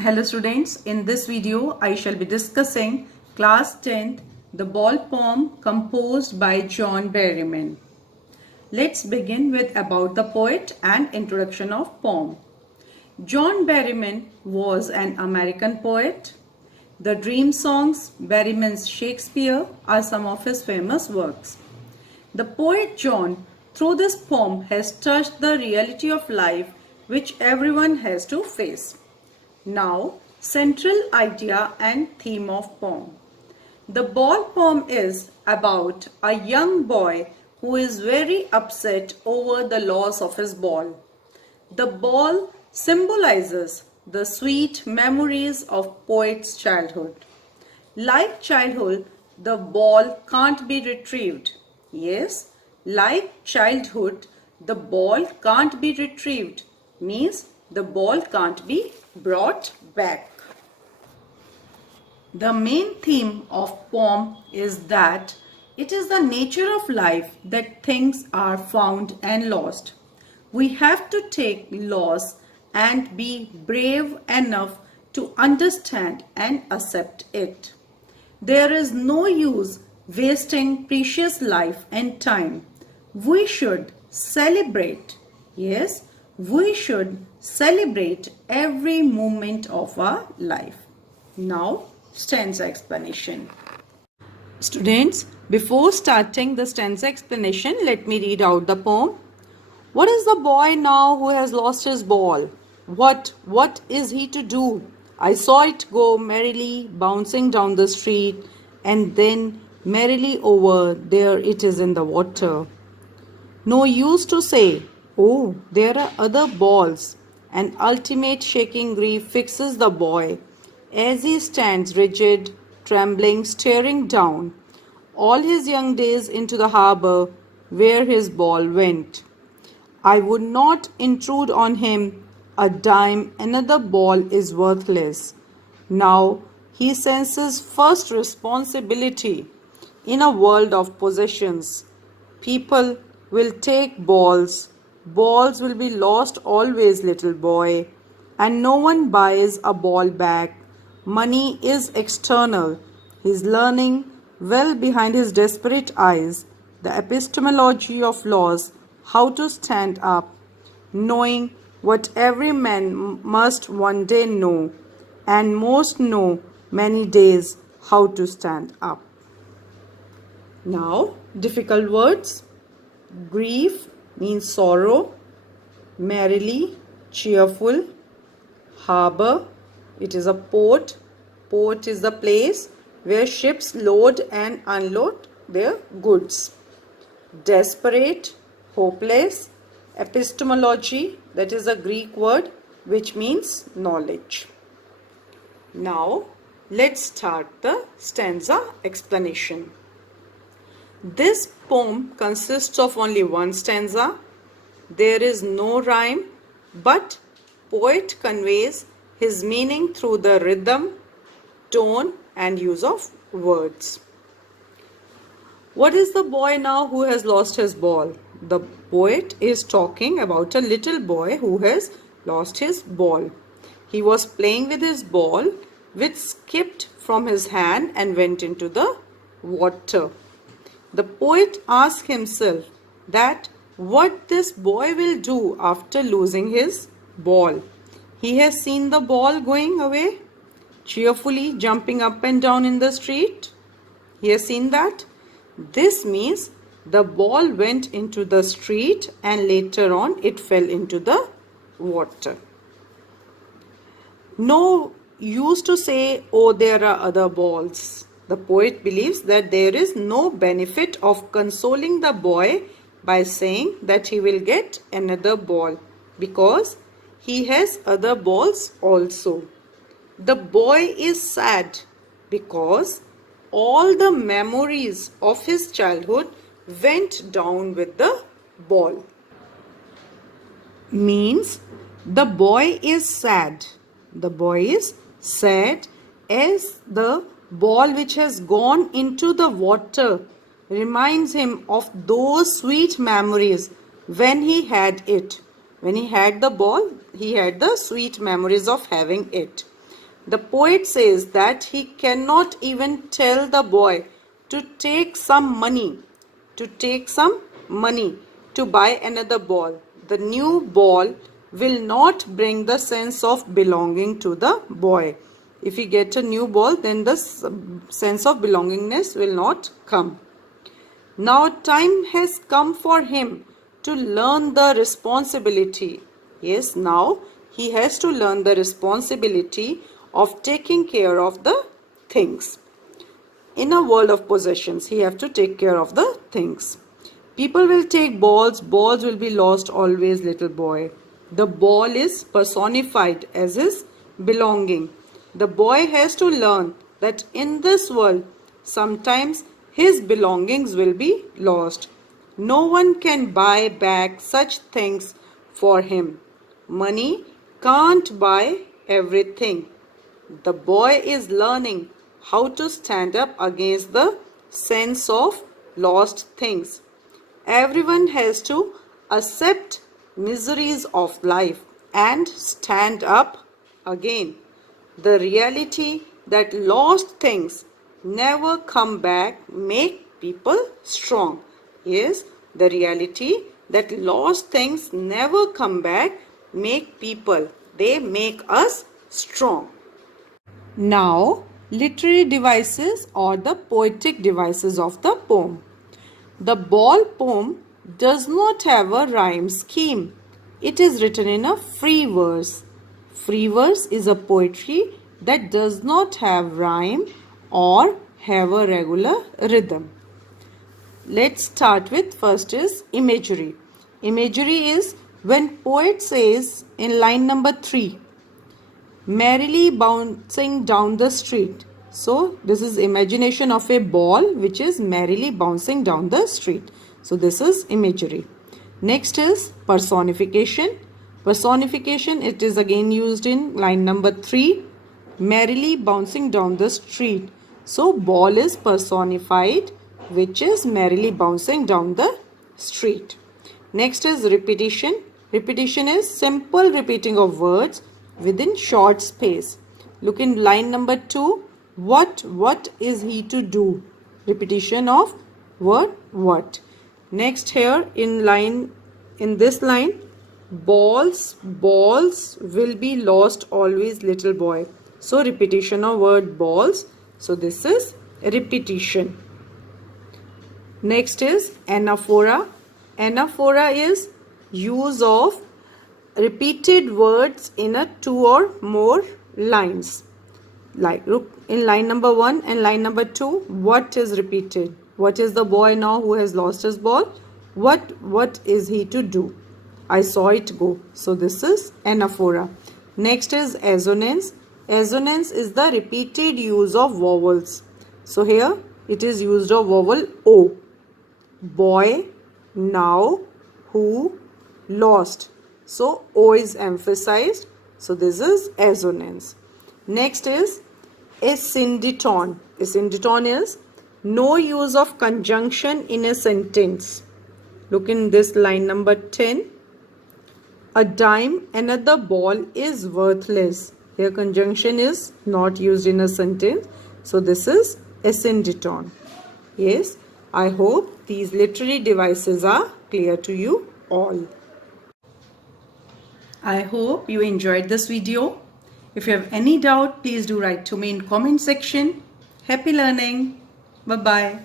Hello students, in this video I shall be discussing class 10th The Ball Poem composed by John Berryman. Let's begin with about the poet and introduction of poem. John Berryman was an American poet. The Dream Songs, Berryman's Shakespeare are some of his famous works. The poet John, through this poem, has touched the reality of life which everyone has to face. Now, central idea and theme of poem. The ball poem is about a young boy who is very upset over the loss of his ball. The ball symbolizes the sweet memories of poet's childhood. Like childhood, the ball can't be retrieved. Yes, like childhood, the ball can't be retrieved. Means the ball can't be brought back. The main theme of poem is that it is the nature of life that things are found and lost. We have to take loss and be brave enough to understand and accept it. There is no use wasting precious life and time. We should celebrate. Yes, we should celebrate every moment of our life. Now, stanza explanation. Students, before starting the stanza explanation, let me read out the poem. What is the boy now who has lost his ball? What is he to do? I saw it go merrily bouncing down the street, and then merrily over there it is in the water. No use to say, oh, there are other balls. An ultimate shaking grief fixes the boy as he stands rigid, trembling, staring down all his young days into the harbor where his ball went. I would not intrude on him a dime, another ball is worthless. Now he senses first responsibility in a world of possessions. People will take balls. Balls will be lost always, little boy. And no one buys a ball back. Money is external. He's learning well behind his desperate eyes the epistemology of loss, how to stand up, knowing what every man must one day know, and most know many days how to stand up. Now, difficult words. Grief means sorrow, merrily, cheerful, harbor, it is a port. Port is the place where ships load and unload their goods. Desperate, hopeless, epistemology, that is a Greek word which means knowledge. Now, let's start the stanza explanation. This poem consists of only one stanza. There is no rhyme, but poet conveys his meaning through the rhythm, tone and use of words. What is the boy now who has lost his ball? The poet is talking about a little boy who has lost his ball. He was playing with his ball, which skipped from his hand and went into the water. The poet asks himself that what this boy will do after losing his ball. He has seen the ball going away, cheerfully jumping up and down in the street. He has seen that. This means the ball went into the street and later on it fell into the water. No use to say, oh, there are other balls. The poet believes that there is no benefit of consoling the boy by saying that he will get another ball because he has other balls also. The boy is sad because all the memories of his childhood went down with the ball. Means the boy is sad. The boy is sad as the ball which has gone into the water reminds him of those sweet memories when he had it. When he had the ball, he had the sweet memories of having it. The poet says that he cannot even tell the boy to take some money, to buy another ball. The new ball will not bring the sense of belonging to the boy. If he gets a new ball, then the sense of belongingness will not come. Now time has come for him to learn the responsibility. Yes, now he has to learn the responsibility of taking care of the things. In a world of possessions, he have to take care of the things. People will take balls will be lost always, little boy. The ball is personified as his belonging. The boy has to learn that in this world, sometimes his belongings will be lost. No one can buy back such things for him. Money can't buy everything. The boy is learning how to stand up against the sense of lost things. Everyone has to accept miseries of life and stand up again. The reality that lost things never come back make people strong. Yes, the reality that lost things never come back make people. They make us strong. Now, literary devices or the poetic devices of the poem. The ball poem does not have a rhyme scheme. It is written in a free verse. Free verse is a poetry that does not have rhyme or have a regular rhythm. Let's start with first is imagery. Imagery is when poet says in line number 3, merrily bouncing down the street. So this is imagination of a ball which is merrily bouncing down the street. So this is imagery. Next is personification. Personification, it is again used in line number 3, merrily bouncing down the street. So ball is personified which is merrily bouncing down the street. Next is repetition. Repetition is simple repeating of words within short space. Look in line number 2. What is he to do? Repetition of word what. Next here in this line, balls will be lost always, little boy. So repetition of word balls. So this is repetition. Next is anaphora. Anaphora is use of repeated words in a 2 or more lines. Like look in line number 1 and line number 2, what is repeated? What is the boy now who has lost his ball? What is he to do? I saw it go. So this is anaphora. Next is assonance. Assonance is the repeated use of vowels. So here it is used of vowel O. Boy, now, who, lost. So O is emphasized. So this is assonance. Next is a syndeton. A syndeton is no use of conjunction in a sentence. Look in this line number 10. A dime, another ball is worthless. Here conjunction is not used in a sentence. So this is a syndeton. Yes, I hope these literary devices are clear to you all. I hope you enjoyed this video. If you have any doubt, please do write to me in comment section. Happy learning. Bye-bye.